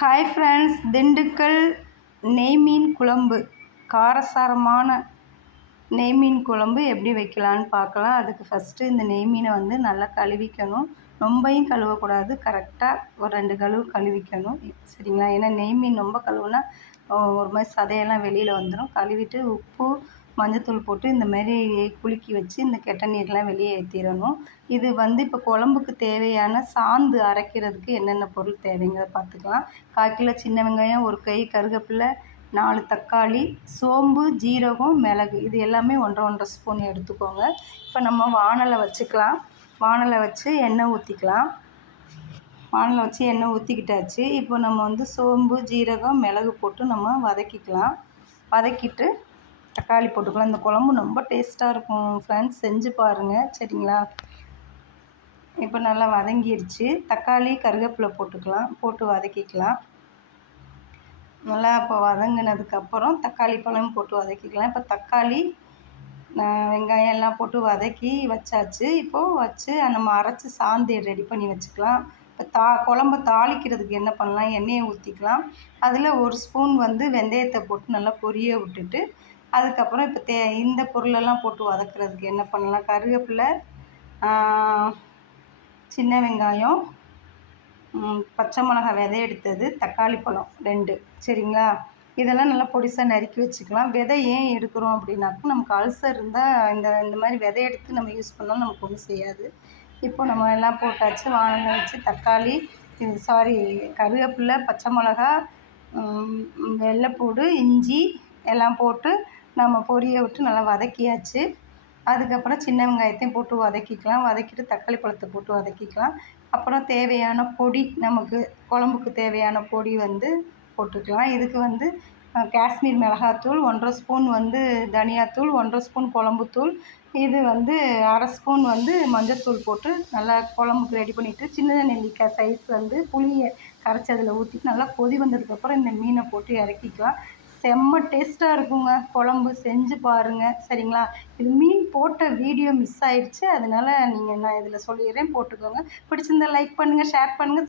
Hi friends Dindigul நெய் மீன் குழம்பு. காரசாரமான நெய் மீன் குழம்பு எப்படி வைக்கலான்னு பார்க்கலாம். அதுக்கு ஃபஸ்ட்டு இந்த நெய் மீனை வந்து நல்லா கழுவிக்கணும். ரொம்பையும் கழுவக்கூடாது. கரெக்டாக ஒரு ரெண்டு கழுவு கழுவிக்கணும். சரிங்களா? ஏன்னா நெய் மீன் ரொம்ப கழுவுனா ஒரு மாதிரி சதையெல்லாம் வெளியில் வந்துடும் கழுவிட்டு உப்பு மஞ்சத்தூள் போட்டு இந்த மாதிரி குலுக்கி வச்சு இந்த கெட்ட நீர்லாம் வெளியே ஏற்றிடணும் இது வந்து இப்போ குழம்புக்கு தேவையான சாந்து அரைக்கிறதுக்கு என்னென்ன பொருள் தேவைங்கிறத பார்த்துக்கலாம் கால் கிலோ சின்ன வெங்காயம் ஒரு கை கருகப்பில்லை நாலு தக்காளி சோம்பு ஜீரகம் மிளகு. இது எல்லாமே ஒன்றரை ஒன்றரை ஸ்பூன் எடுத்துக்கோங்க. இப்போ நம்ம வானலை வச்சுக்கலாம். வானலை வச்சு எண்ணெய் ஊற்றிக்கலாம் வானலை வச்சு எண்ணெய் ஊற்றிக்கிட்டாச்சு இப்போ நம்ம வந்து சோம்பு ஜீரகம் மிளகு போட்டு நம்ம வதக்கிக்கலாம். வதக்கிட்டு தக்காளி போட்டுக்கலாம் இந்த குழம்பு ரொம்ப டேஸ்ட்டாக இருக்கும் ஃப்ரெண்ட்ஸ் செஞ்சு பாருங்கள் சரிங்களா? இப்போ நல்லா வதங்கிருச்சு. தக்காளி கருவேப்பிலை போட்டுக்கலாம். போட்டு வதக்கிக்கலாம். நல்லா இப்போ வதங்கினதுக்கப்புறம் தக்காளி பழம் போட்டு வதக்கிக்கலாம். இப்போ தக்காளி வெங்காயம் எல்லாம் போட்டு வதக்கி வச்சாச்சு. இப்போது வச்சு நம்ம அரைச்சி சாந்தி ரெடி பண்ணி வச்சுக்கலாம். இப்போ தா குழம்ப தாளிக்கிறதுக்கு என்ன பண்ணலாம்? எண்ணெயை ஊற்றிக்கலாம் அதில் ஒரு ஸ்பூன் வந்து வெந்தயத்தை போட்டு நல்லா பொரிய விட்டுட்டு அதுக்கப்புறம் இப்போ தே இந்த பொருளெல்லாம் போட்டு வதக்குறதுக்கு என்ன பண்ணலாம்? கருவேப்பிலை சின்ன வெங்காயம் பச்சை மிளகா விதை எடுத்தது தக்காளி பழம் ரெண்டு. சரிங்களா? இதெல்லாம் நல்லா பொடிசாக நறுக்கி வச்சுக்கலாம். விதை ஏன் எடுக்கிறோம் அப்படின்னாக்கா நமக்கு அல்சர் இருந்தால் இந்த இந்த மாதிரி விதை எடுத்து நம்ம யூஸ் பண்ணாலும் நமக்கு ஒன்றும் செய்யாது. இப்போ நம்ம எல்லாம் போட்டாச்சு வானலில் வச்சு தக்காளி இது சாரி கருவேப்பிலை பச்சை மிளகா வெள்ளைப்பூடு இஞ்சி எல்லாம் போட்டு நம்ம பொரிய விட்டு நல்லா வதக்கியாச்சு. அதுக்கப்புறம் சின்ன வெங்காயத்தையும் போட்டு வதக்கிக்கலாம். வதக்கிட்டு தக்காளி பழத்தை போட்டு வதக்கிக்கலாம். அப்புறம் தேவையான பொடி நமக்கு குழம்புக்கு தேவையான பொடி வந்து போட்டுக்கலாம். இதுக்கு வந்து காஷ்மீர் மிளகாத்தூள் ஒன்றரை ஸ்பூன் வந்து தனியாத்தூள் ஒன்றரை ஸ்பூன் குழம்புத்தூள். இது வந்து அரை ஸ்பூன் வந்து மஞ்சத்தூள் போட்டு நல்லா குழம்புக்கு ரெடி பண்ணிவிட்டு சின்ன நெல்லிக்காய் சைஸ் வந்து புளியை கரைச்சி அதில் ஊற்றிட்டு நல்லா கொதி வந்ததுக்கப்புறம் இந்த மீனை போட்டு இறக்கிக்கலாம். செம்ம டேஸ்ட்டாக இருக்குங்க. குழம்பு செஞ்சு பாருங்கள் சரிங்களா? இது மீன் போட்ட வீடியோ மிஸ் ஆயிடுச்சு. அதனால் நீங்கள் நான் இதில் சொல்லிடுறேன். போட்டுக்கோங்க. பிடிச்சிருந்தா லைக் பண்ணுங்கள் ஷேர் பண்ணுங்கள்